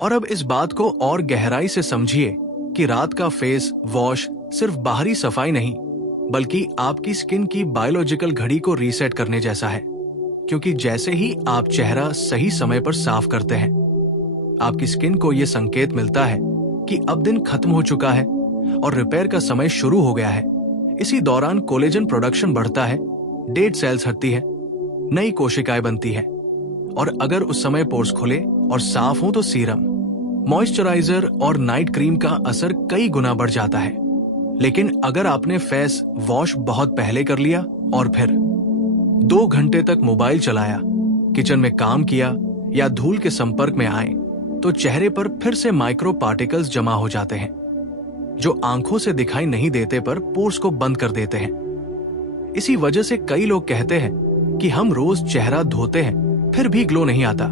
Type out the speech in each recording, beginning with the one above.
और अब इस बात को और गहराई से समझिए कि रात का फेस वॉश सिर्फ बाहरी सफाई नहीं, बल्कि आपकी स्किन की बायोलॉजिकल घड़ी को रीसेट करने जैसा है। क्योंकि जैसे ही आप चेहरा सही समय पर साफ करते हैं, आपकी स्किन को यह संकेत मिलता है कि अब दिन खत्म हो चुका है और रिपेयर का समय शुरू हो गया है। इसी दौरान कोलेजन प्रोडक्शन बढ़ता है, डेड सेल्स हटती है, नई कोशिकाएं बनती है, और अगर उस समय पोर्स खुले और साफ हो तो सीरम, मॉइस्चराइजर और नाइट क्रीम का असर कई गुना बढ़ जाता है। लेकिन अगर आपने फेस वॉश बहुत पहले कर लिया और फिर 2 घंटे तक मोबाइल चलाया, किचन में काम किया या धूल के संपर्क में आए, तो चेहरे पर फिर से माइक्रो पार्टिकल्स जमा हो जाते हैं, जो आंखों से दिखाई नहीं देते पर पोर्स को बंद कर देते हैं। इसी वजह से कई लोग कहते हैं कि हम रोज चेहरा धोते हैं फिर भी ग्लो नहीं आता।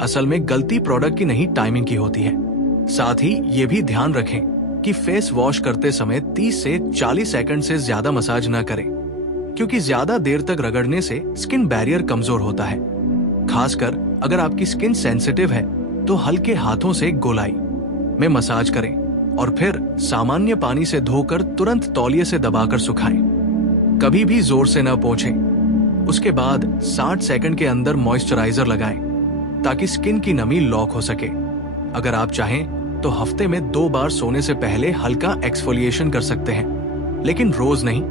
असल में गलती प्रोडक्ट की नहीं, टाइमिंग की होती है। साथ ही ये भी ध्यान रखें कि फेस वॉश करते समय 30 से 40 सेकंड से ज्यादा मसाज न करें, क्योंकि ज्यादा देर तक रगड़ने से स्किन बैरियर कमजोर होता है। खासकर अगर आपकी स्किन सेंसिटिव है तो हल्के हाथों से गोलाई में मसाज करें और फिर सामान्य पानी से धोकर तुरंत तौलिए से दबाकर सुखाएं। कभी भी जोर से न पोंछें। उसके बाद 60 सेकंड के अंदर मॉइस्चराइजर लगाएं ताकि स्किन की नमी लॉक हो सके। अगर आप चाहें तो हफ्ते में 2 बार सोने से पहले हल्का एक्सफोलिएशन कर सकते हैं, लेकिन रोज नहीं।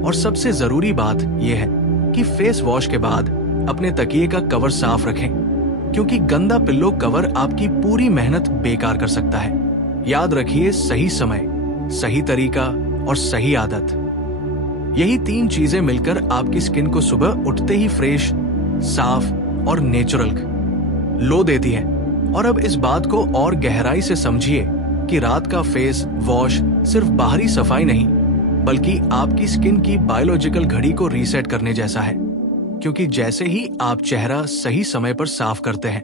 और सबसे जरूरी बात यह है कि फेस वॉश के बाद अपने तकिए का कवर साफ रखें, क्योंकि गंदा पिल्लो कवर आपकी पूरी मेहनत बेकार कर सकता है। याद रखिए, सही समय, सही तरीका और सही आदत, यही 3 चीजें मिलकर आपकी स्किन को सुबह उठते ही फ्रेश, साफ और नेचुरल लो देती है। और अब इस बात को और गहराई से समझिए कि रात का फेस वॉश सिर्फ बाहरी सफाई नहीं, बल्कि आपकी स्किन की बायोलॉजिकल घड़ी को रीसेट करने जैसा है। क्योंकि जैसे ही आप चेहरा सही समय पर साफ करते हैं,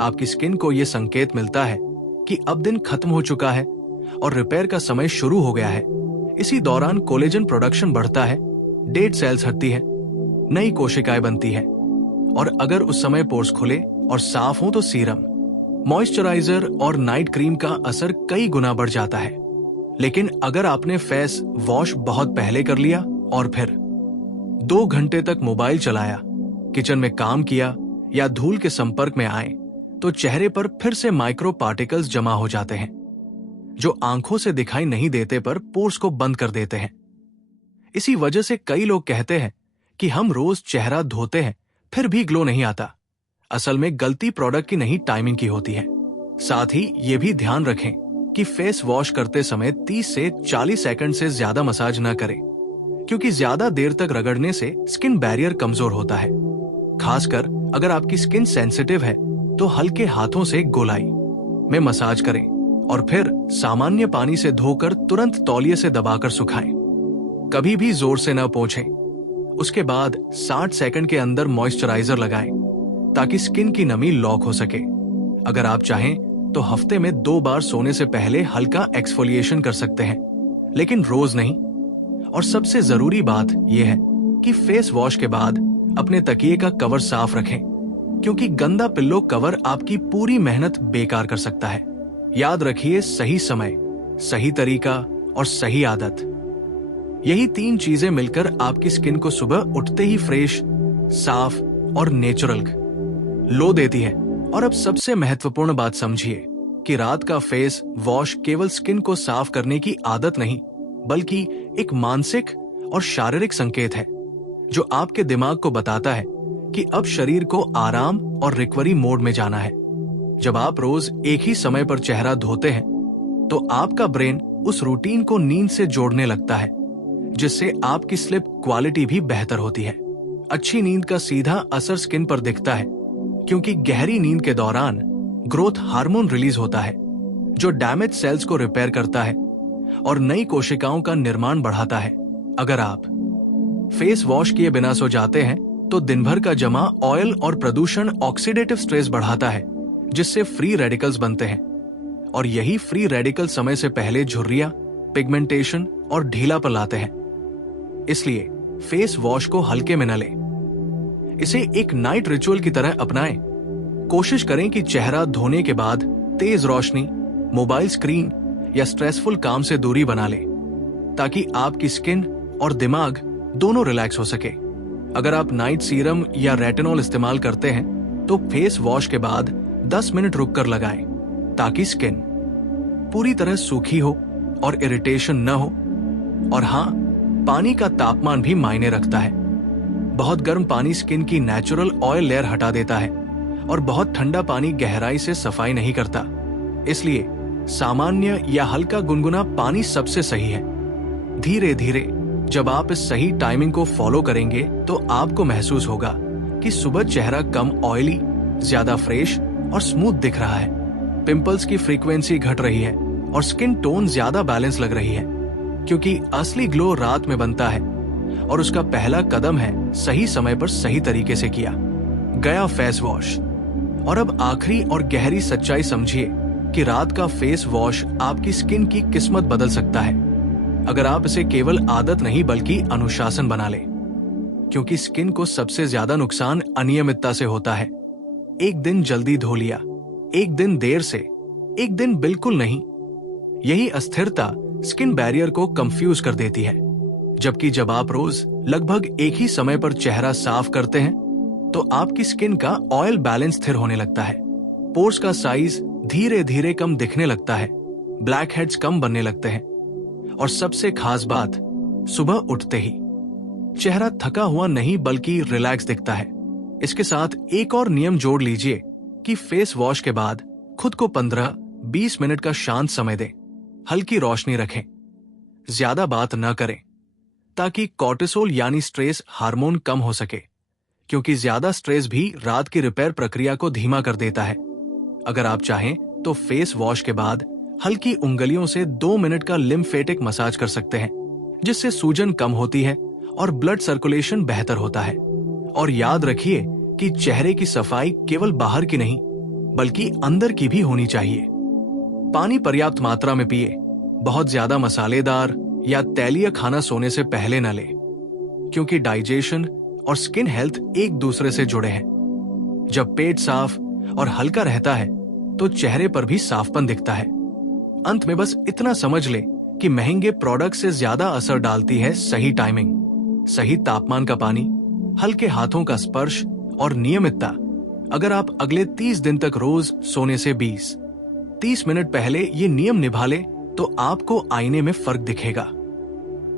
आपकी स्किन को यह संकेत मिलता है कि अब दिन खत्म हो चुका है और रिपेयर का समय शुरू हो गया है। इसी दौरान कोलेजन प्रोडक्शन बढ़ता है, डेड सेल्स हटती है, नई कोशिकाएं बनती है, और अगर उस समय पोर्स खुले और साफ हो तो सीरम, मॉइस्चराइजर और नाइट क्रीम का असर कई गुना बढ़ जाता है। लेकिन अगर आपने फेस वॉश बहुत पहले कर लिया और फिर 2 घंटे तक मोबाइल चलाया, किचन में काम किया या धूल के संपर्क में आए, तो चेहरे पर फिर से माइक्रो पार्टिकल्स जमा हो जाते हैं, जो आंखों से दिखाई नहीं देते पर पोर्स को बंद कर देते हैं। इसी वजह से कई लोग कहते हैं कि हम रोज चेहरा धोते हैं फिर भी ग्लो नहीं आता। असल में गलती प्रोडक्ट की नहीं, टाइमिंग की होती है। साथ ही ये भी ध्यान रखें कि फेस वॉश करते समय 30 से 40 सेकंड से ज्यादा मसाज न करें, क्योंकि ज्यादा देर तक रगड़ने से स्किन बैरियर कमजोर होता है। खासकर अगर आपकी स्किन सेंसिटिव है तो हल्के हाथों से गोलाई में मसाज करें और फिर सामान्य पानी से धोकर तुरंत तौलिए से दबाकर सुखाएं। कभी भी जोर से न पोंछें। उसके बाद 60 सेकंड के अंदर मॉइस्चराइजर लगाएं ताकि स्किन की नमी लॉक हो सके। अगर आप चाहें तो हफ्ते में 2 बार सोने से पहले हल्का एक्सफोलिएशन कर सकते हैं, लेकिन रोज नहीं। और सबसे जरूरी बात यह है कि फेस वॉश के बाद अपने तकिए का कवर साफ रखें, क्योंकि गंदा पिल्लो कवर आपकी पूरी मेहनत बेकार कर सकता है। याद रखिए, सही समय, सही तरीका और सही आदत, यही 3 चीजें मिलकर आपकी स्किन को सुबह उठते ही फ्रेश, साफ और नेचुरल लो देती है। और अब सबसे महत्वपूर्ण बात समझिए कि रात का फेस वॉश केवल स्किन को साफ करने की आदत नहीं, बल्कि एक मानसिक और शारीरिक संकेत है, जो आपके दिमाग को बताता है कि अब शरीर को आराम और रिकवरी मोड में जाना है। जब आप रोज एक ही समय पर चेहरा धोते हैं, तो आपका ब्रेन उस रूटीन को नींद से जोड़ने लगता है, जिससे आपकी स्लीप क्वालिटी भी बेहतर होती है। अच्छी नींद का सीधा असर स्किन पर दिखता है, क्योंकि गहरी नींद के दौरान ग्रोथ हार्मोन रिलीज होता है, जो डैमेज सेल्स को रिपेयर करता है और नई कोशिकाओं का निर्माण बढ़ाता है। अगर आप फेस वॉश किए बिना सो जाते हैं तो दिन भर का जमा ऑयल और प्रदूषण ऑक्सीडेटिव स्ट्रेस बढ़ाता है, जिससे फ्री रेडिकल्स बनते हैं, और यही फ्री रेडिकल समय से पहले झुर्रियां, पिगमेंटेशन और ढीलापन लाते हैं। इसलिए फेस वॉश को हल्के में न लें, इसे एक नाइट रिचुअल की तरह अपनाएं, कोशिश करें कि चेहरा धोने के बाद तेज रोशनी, मोबाइल स्क्रीन या स्ट्रेसफुल काम से दूरी बना लें, ताकि आपकी स्किन और दिमाग दोनों रिलैक्स हो सके। अगर आप नाइट सीरम या रेटिनॉल इस्तेमाल करते हैं तो फेस वॉश के बाद 10 मिनट रुककर लगाएं, ताकि स्किन पूरी तरह सूखी हो और इरिटेशन न हो। और हाँ, पानी का तापमान भी मायने रखता है। बहुत गर्म पानी स्किन की नेचुरल ऑयल लेयर हटा देता है और बहुत ठंडा पानी गहराई से सफाई नहीं करता। इसलिए सामान्य या हल्का गुनगुना पानी सबसे सही है। धीरे धीरे जब आप इस सही टाइमिंग को फॉलो करेंगे तो आपको महसूस होगा कि सुबह चेहरा कम ऑयली, ज्यादा फ्रेश और स्मूथ दिख रहा है। पिंपल्स की फ्रीक्वेंसी घट रही है और स्किन टोन ज्यादा बैलेंस लग रही है, क्योंकि असली ग्लो रात में बनता है और उसका पहला कदम है सही समय पर सही तरीके से किया गया फेस वॉश। और अब आखिरी और गहरी सच्चाई समझिए कि रात का फेस वॉश आपकी स्किन की किस्मत बदल सकता है, अगर आप इसे केवल आदत नहीं बल्कि अनुशासन बना लें। क्योंकि स्किन को सबसे ज्यादा नुकसान अनियमितता से होता है। एक दिन जल्दी धो लिया, एक दिन देर से, एक दिन बिल्कुल नहीं। यही अस्थिरता स्किन बैरियर को कंफ्यूज कर देती है। जबकि जब आप रोज लगभग एक ही समय पर चेहरा साफ करते हैं तो आपकी स्किन का ऑयल बैलेंस स्थिर होने लगता है। पोर्स का साइज धीरे धीरे कम दिखने लगता है, ब्लैक हेड्स कम बनने लगते हैं और सबसे खास बात, सुबह उठते ही चेहरा थका हुआ नहीं बल्कि रिलैक्स दिखता है। इसके साथ एक और नियम जोड़ लीजिए कि फेस वॉश के बाद खुद को 15-20 मिनट का शांत समय दें। हल्की रोशनी रखें, ज्यादा बात न करें, ताकि कॉर्टिसोल यानी स्ट्रेस हार्मोन कम हो सके, क्योंकि ज्यादा स्ट्रेस भी रात की रिपेयर प्रक्रिया को धीमा कर देता है। अगर आप चाहें तो फेस वॉश के बाद हल्की उंगलियों से 2 मिनट का लिम्फेटिक मसाज कर सकते हैं, जिससे सूजन कम होती है और ब्लड सर्कुलेशन बेहतर होता है। और याद रखिए कि चेहरे की सफाई केवल बाहर की नहीं बल्कि अंदर की भी होनी चाहिए। पानी पर्याप्त मात्रा में पिए। बहुत ज्यादा मसालेदार या तैलीय खाना सोने से पहले न लें, क्योंकि डाइजेशन और स्किन हेल्थ एक दूसरे से जुड़े हैं। जब पेट साफ और हल्का रहता है तो चेहरे पर भी साफपन दिखता है। अंत में बस इतना समझ ले कि महंगे प्रोडक्ट से ज्यादा असर डालती है सही टाइमिंग, सही तापमान का पानी, हल्के हाथों का स्पर्श और नियमितता। अगर आप अगले 30 दिन तक रोज सोने से 20-30 मिनट पहले ये नियम निभा ले तो आपको आईने में फर्क दिखेगा।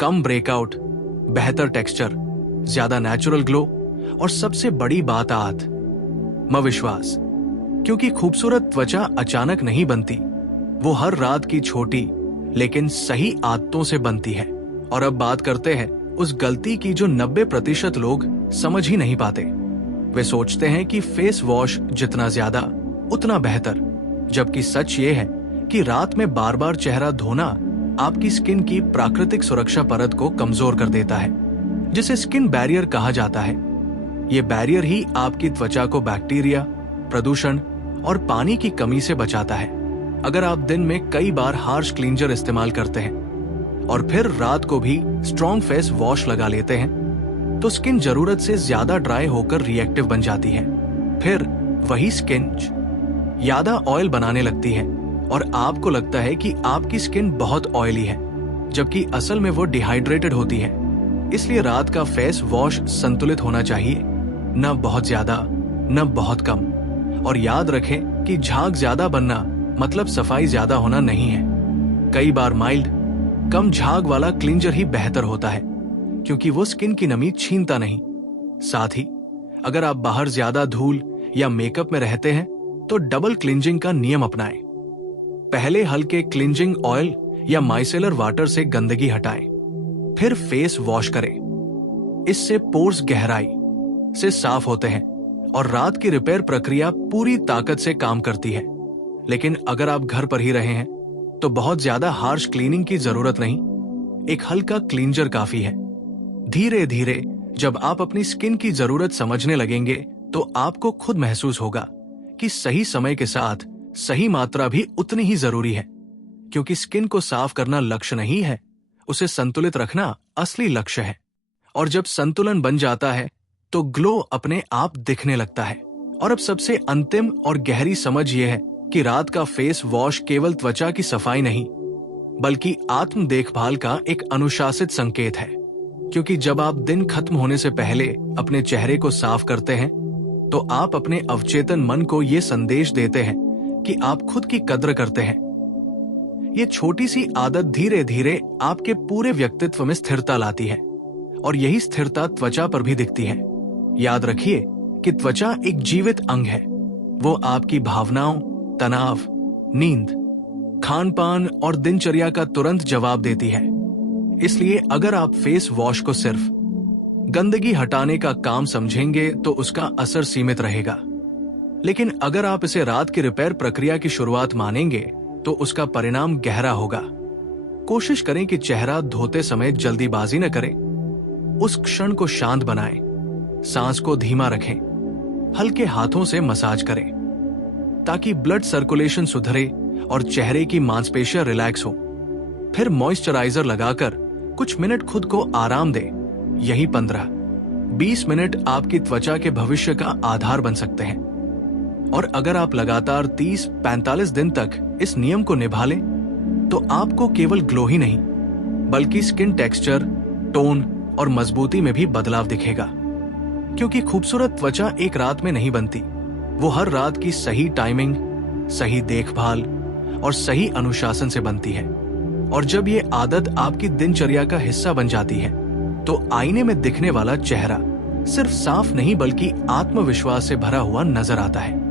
कम ब्रेकआउट, बेहतर टेक्सचर, ज्यादा नेचुरल ग्लो और सबसे बड़ी बात आत्मविश्वास। क्योंकि खूबसूरत त्वचा अचानक नहीं बनती, वो हर रात की छोटी लेकिन सही आदतों से बनती है। और अब बात करते हैं उस गलती की जो 90% लोग समझ ही नहीं पाते। वे सोचते हैं कि फेस वॉश जितना ज्यादा उतना बेहतर, जबकि सच ये है कि रात में बार बार चेहरा धोना आपकी स्किन की प्राकृतिक सुरक्षा परत को कमजोर कर देता है, जिसे स्किन बैरियर कहा जाता है। ये बैरियर ही आपकी त्वचा को बैक्टीरिया, प्रदूषण और पानी की कमी से बचाता है। अगर आप दिन में कई बार हार्श क्लींजर इस्तेमाल करते हैं और फिर रात को भी स्ट्रॉन्ग फेस वॉश लगा लेते हैं तो स्किन जरूरत से ज्यादा ड्राई होकर रिएक्टिव बन जाती है। फिर वही स्किन ज्यादा ऑयल बनाने लगती है और आपको लगता है कि आपकी स्किन बहुत ऑयली है, जबकि असल में वो डिहाइड्रेटेड होती है। इसलिए रात का फेस वॉश संतुलित होना चाहिए, न बहुत ज्यादा न बहुत कम। और याद रखें कि झाग ज्यादा बनना मतलब सफाई ज्यादा होना नहीं है। कई बार माइल्ड, कम झाग वाला क्लींजर ही बेहतर होता है, क्योंकि वो स्किन की नमी छीनता नहीं। साथ ही अगर आप बाहर ज्यादा धूल या मेकअप में रहते हैं तो डबल क्लींजिंग का नियम अपनाएं। पहले हल्के क्लींजिंग ऑयल या माइसेलर वाटर से गंदगी हटाएं, फिर फेस वॉश करें। इससे पोर्स गहराई से साफ होते हैं और रात की रिपेयर प्रक्रिया पूरी ताकत से काम करती है। लेकिन अगर आप घर पर ही रहे हैं तो बहुत ज्यादा हार्श क्लीनिंग की जरूरत नहीं, एक हल्का क्लींजर काफी है। धीरे धीरे जब आप अपनी स्किन की जरूरत समझने लगेंगे तो आपको खुद महसूस होगा कि सही समय के साथ सही मात्रा भी उतनी ही जरूरी है। क्योंकि स्किन को साफ करना लक्ष्य नहीं है, उसे संतुलित रखना असली लक्ष्य है। और जब संतुलन बन जाता है तो ग्लो अपने आप दिखने लगता है और अब सबसे अंतिम और गहरी समझ यह है कि रात का फेस वॉश केवल त्वचा की सफाई नहीं, बल्कि आत्म देखभाल का एक अनुशासित संकेत है। क्योंकि जब आप दिन खत्म होने से पहले अपने चेहरे को साफ करते हैं, तो आप अपने अवचेतन मन को यह संदेश देते हैं कि आप खुद की कद्र करते हैं। ये छोटी सी आदत धीरे धीरे आपके पूरे व्यक्तित्व में स्थिरता लाती है, और यही स्थिरता त्वचा पर भी दिखती है। याद रखिए कि त्वचा एक जीवित अंग है। वो आपकी भावनाओं, तनाव, नींद, खान-पान और दिनचर्या का तुरंत जवाब देती है। इसलिए अगर आप फेस वॉश को सिर्फ गंदगी हटाने का काम समझेंगे तो उसका असर सीमित रहेगा। लेकिन अगर आप इसे रात की रिपेयर प्रक्रिया की शुरुआत मानेंगे तो उसका परिणाम गहरा होगा। कोशिश करें कि चेहरा धोते समय जल्दीबाजी न करें। उस क्षण को शांत बनाएं, सांस को धीमा रखें, हल्के हाथों से मसाज करें ताकि ब्लड सर्कुलेशन सुधरे और चेहरे की मांसपेशियां रिलैक्स हो। फिर मॉइस्चराइजर लगाकर कुछ मिनट खुद को आराम दें। यही 15-20 मिनट आपकी त्वचा के भविष्य का आधार बन सकते हैं। और अगर आप लगातार 30-45 दिन तक इस नियम को निभा लें, तो आपको केवल ग्लो ही नहीं, बल्कि स्किन टेक्सचर, टोन और मजबूती में भी बदलाव दिखेगा। क्योंकि खूबसूरत त्वचा एक रात में नहीं बनती, वो हर रात की सही टाइमिंग, सही देखभाल और सही अनुशासन से बनती है। और जब ये आदत आपकी दिनचर्या का हिस्सा बन जाती है, तो आईने में दिखने वाला चेहरा सिर्फ साफ नहीं बल्कि आत्मविश्वास से भरा हुआ नजर आता है।